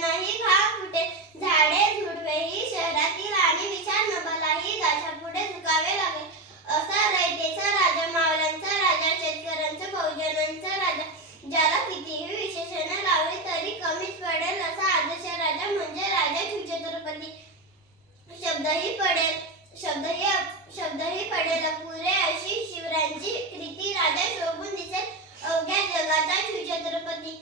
नाही घाम फुटे, झाडे झुडवेही शहरातील आणि विशाल नभालाही गाछापुढे झुकावे लागेल. असा रयतेचा राजा, मावळ्यांचा राजा, शेतकऱ्यांचा बहुजनांचा राजा, ज्याला कितीही विशेषणे लावली तरी कमीच पडेल असा आदर्श राजा म्हणजे राजा शिवछत्रपती. शब्दही पडेल अपुरे अशी शिवरायांची कीर्ती राजा शोभून दिसेल अवघ्या जगाचा शिवछत्रपती.